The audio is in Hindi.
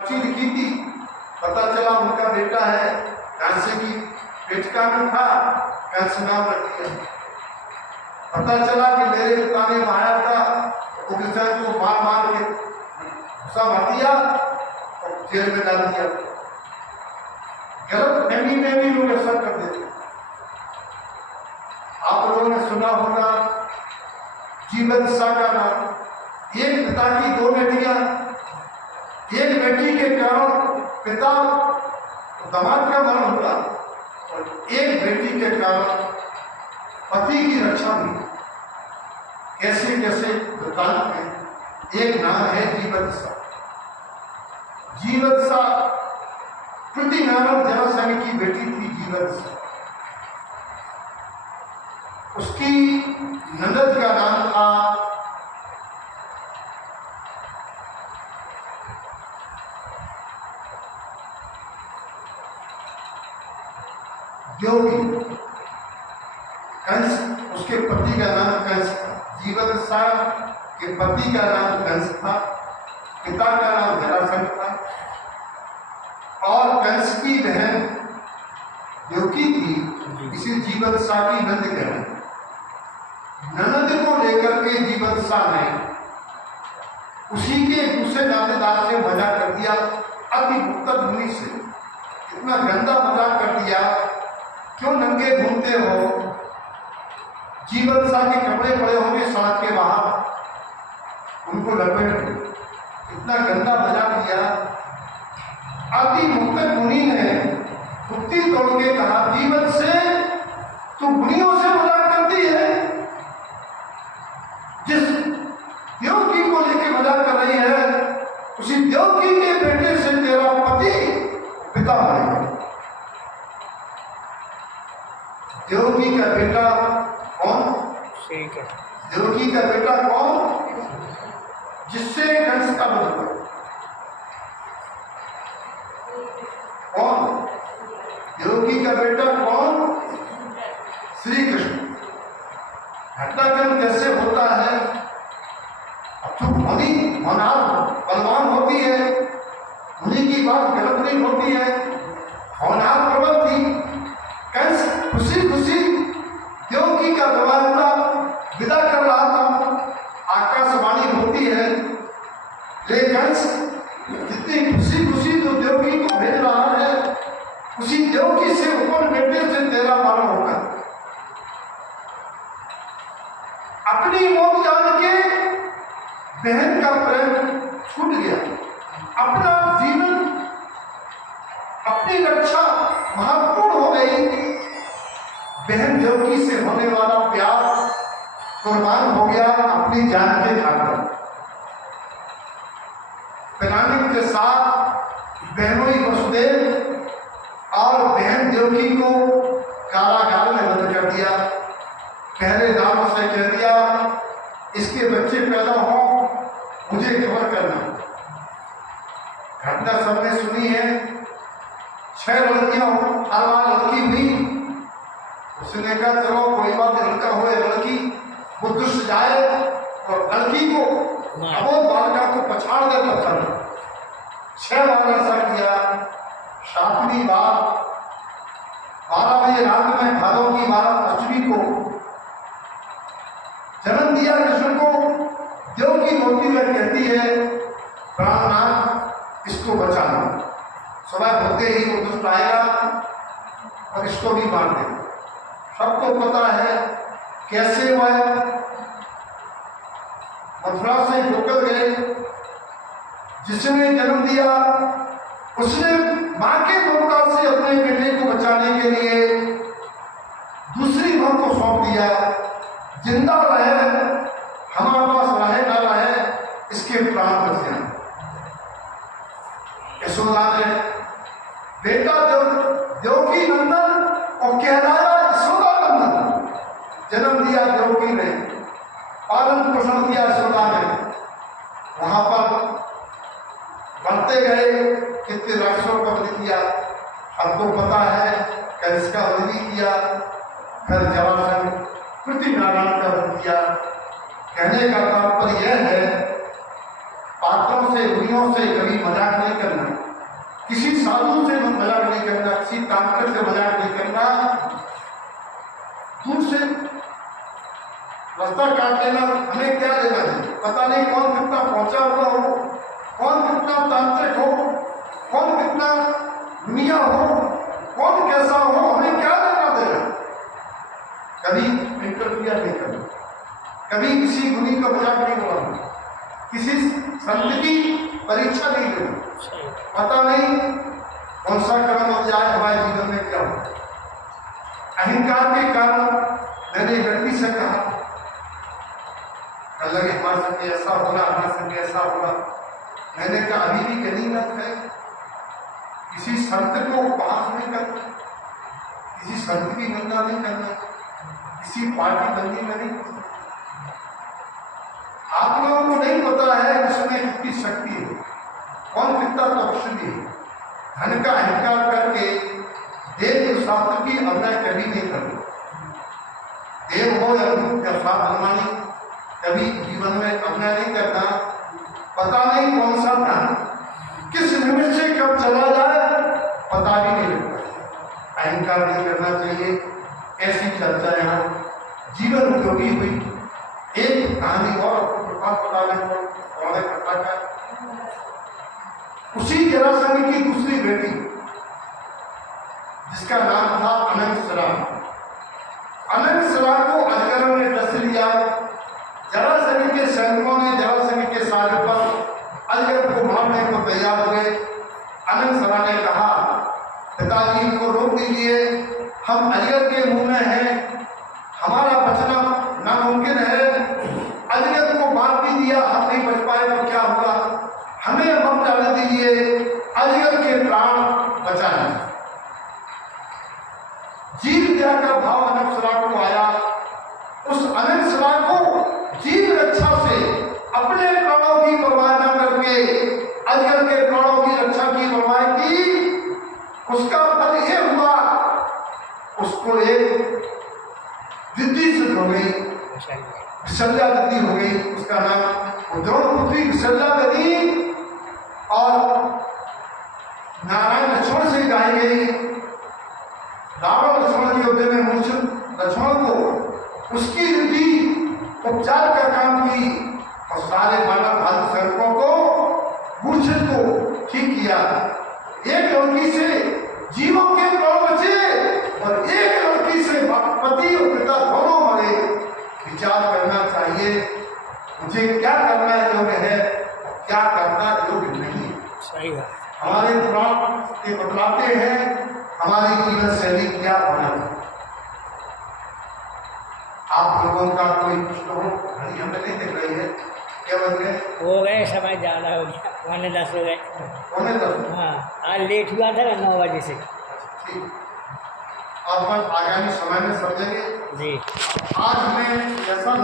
लिखी थी, पता चला उनका बेटा है, कांसे की पेटिका में था, कंस नाम रख दिया। पता चला कि मेरे पिता ने मारा था, उग्रसेन को मार मार के गुस्सा भर दिया और जेल में डाल दिया। गलत फहमी में भी लोग ऐसा कर देते। आप लोगों ने सुना होगा जीवदशा का नाम। एक पिता की दो बेटियां, एक बेटी के कारण पिता दामाद का मरण हुआ और एक बेटी के कारण पति की रक्षा हुई। कैसे कैसे वृतांत है। एक नाम है जीवदशा। जीवदशा पृथ्वी नामक जरासंध की बेटी थी जीवदशा। उसकी नंदद का नाम था द्यौगी। कंस, उसके पति का नाम कंस था। जीवदशा के पति का नाम कंस था, पिता का नाम जरासंध था और कंस की बहन द्यौकी थी। इसे जीवदशा की नंद कहते। ननद को लेकर के जीवदशा ने उसी के दूसरे नातेदार से मजाक कर दिया, अति गुप्त भूमि से। इतना गंदा मजाक कर दिया, क्यों नंगे घूमते हो? जीवदशा के कपड़े पड़े होंगे सड़क के बाहर, उनको लपेट दो। इतना गंदा मजाक किया। अति मुक्त मुनि ने कुत्ती तोड़ के कहा, जीवन से तू मुनियों से मजाक करती है? जिस द्यौकी को लेकर मजाक कर रही है, उसी द्यौकी के बेटे से तेरा पति पिता बनेगा। द्यौकी का बेटा कौन? द्यौकी का बेटा कौन? जिससे कंस का वध हुआ। कौन? द्यौकी का बेटा कौन? श्री कृष्ण। घटनाक्रम कैसे होता है? अब तो मुनि होनहार बलवान होती है, मुनि की बात गलत नहीं होती है। होनहार प्रबल थी। कंस खुशी खुशी द्यौकी का विवाह हुआ, विदा कर रहा था। आकाशवाणी होती है, ले कंस जितनी खुशी खुशी तो द्यौकी को भेज रहा है, उसी द्यौकी से ऊपर बेटे से तेरा मरण होगा। अपनी मौत जान के बहन का प्रेम छूट गया। अपना जीवन, अपनी रक्षा महत्वपूर्ण हो गई। बहन द्यौकी से होने वाला प्यार कुर्बान हो गया अपनी जान के खातिर। पिनाकिनी के साथ बहनोई वसुदेव और बहन द्यौकी को कारागार में बंद कर दिया। पहरेदारों से कह दिया, इसके बच्चे पैदा हो मुझे खबर करना। घटना सबने सुनी है। 6 लड़कियां हर बार लड़की हुई। उसने कहा चलो कोई बात, लड़का हो लड़की, वो दुष्ट जाए और लड़की को अबोध बालिका को पछाड़ दे पत्थर। 6 बार ऐसा किया। 7वीं बार 12 बजे रात में भादों की 12 को जन्म दिया कृष्ण को। द्यौकी रोती में कहती है, प्राणनाथ इसको बचाना। सुबह होते ही वो दुष्ट आएगा और इसको भी मार देगा। सबको पता है कैसे वह मथुरा से होकर गए। जिसने जन्म दिया उसने मां के ममता से अपने बेटे को बचाने के लिए दूसरी मां को सौंप दिया। जिंदा रहे, हमारे पास रहे ना रहे, इसके प्राण बच जाए। यशोदा ने बेटा द्यौकी नंदन और कहलाया यशोदा नंदन। जन्म दिया द्यौकी ने, पालन पोषण किया यशोदा ने। वहां पर बढ़ते गए, कितने राक्षसों का वध किया। हमको पता है कंस का वध भी किया, फिर जरासंध पृथ्वीनारायण का वध किया। कहने का तात्पर्य यह है, पात्रों से, मुनियों से कभी मजाक नहीं करना। साधु से मजाक नहीं करना, किसी तांत्रिक से मजाक नहीं करना, दूर से रास्ता काट लेना, हमें क्या लेना है? पता नहीं कौन कितना पहुंचा हुआ हो, कौन कितना तांत्रिक हो, कौन कितना दुनिया हो, कौन कैसा हो, हमें क्या लेना देना? कभी इंटरफियर नहीं करना, कभी किसी गुनी का मजाक नहीं उड़ाना, किसी संत की परीक्षा नहीं लेना। पता नहीं कौन सा कर्म अब जाए हमारे जीवन में क्या हो। अहंकार के कारण मैंने व्यक्ति से कहा, कल लगे हमारे संग ऐसा होगा, हमारे संग ऐसा होगा। मैंने कहा अभी भी गनीमत है, किसी संत को पास नहीं करना, किसी संत की निंदा नहीं करना, किसी पार्टी बंदी में नहीं करना। आप लोगों को नहीं पता है उसमें कितनी शक्ति है, कौन कितना तपस्वी है। धन का अहंकार करके देव शास्त्र की अवनय कभी नहीं करना। देव हो या रूप या अनुमानी, कभी जीवन में अवनय नहीं करना। पता नहीं कौन सा धन किस निमित्त से कब चला जाए पता भी नहीं लगता। अहंकार नहीं करना चाहिए। ऐसी चर्चा यहाँ जीवन उपयोगी हुई। एक कहानी और बताने कथा का, उसी जरासंध की दूसरी बेटी जिसका नाम था अनंतसरा। अनंतसरा को अजगर ने डस लिया। जरासंध के सैनिकों ने जरासंध के सारे पर अजगर को मारने को तैयार हो गए। अनंतसरा ने कहा, पिताजी इनको रोक दीजिए, हम अजगर के मुंह में हैं, हमारा बचना नामुमकिन है। अजगर को मार भी दिया, हम नहीं बच पाए तो क्या होगा, हमें मत डालने दीजिए, अजगर के प्राण बचाएं। जीव दया का भाव अनंतसरा को आया। उस अनंतसरा को जीव रक्षा से अपने प्राणों की परवाह न करके अजगर के प्राणों की रक्षा की परवाह की। उसका फल यह हुआ, उसको एक विद्धि सिद्ध हो गई, विशल्या विद्धि हो गई। उसका नाम द्रौपदी विशल्या बनी और नारायण लक्ष्मण से गाई गई। रावण लक्ष्मण के युद्ध में मूर्छित लक्ष्मण को उसकी विधि उपचार का काम की और सारे मानव भारत सैनिकों को मूर्छित को ठीक किया। एक लड़की से जीवों के प्राण बचे और एक लड़की से पति और पिता दोनों मरे। विचार करना चाहिए मुझे क्या करना योग्य है, क्या करना योग्य नहीं है। सही है। हमारे पुराण ये बतलाते हैं हमारी जीवन शैली क्या होना चाहिए। आप लोगों का कोई प्रश्न हो? घड़ी हमें नहीं दिख रही है, क्या बन गए? हो गए, समय ज़्यादा हो गया, 9:10 हो गए। 9:10? हाँ, आज लेट हुआ था 9 बजे से। ठीक, आप आगामी समय में समझेंगे। जी, आज मैं जैसा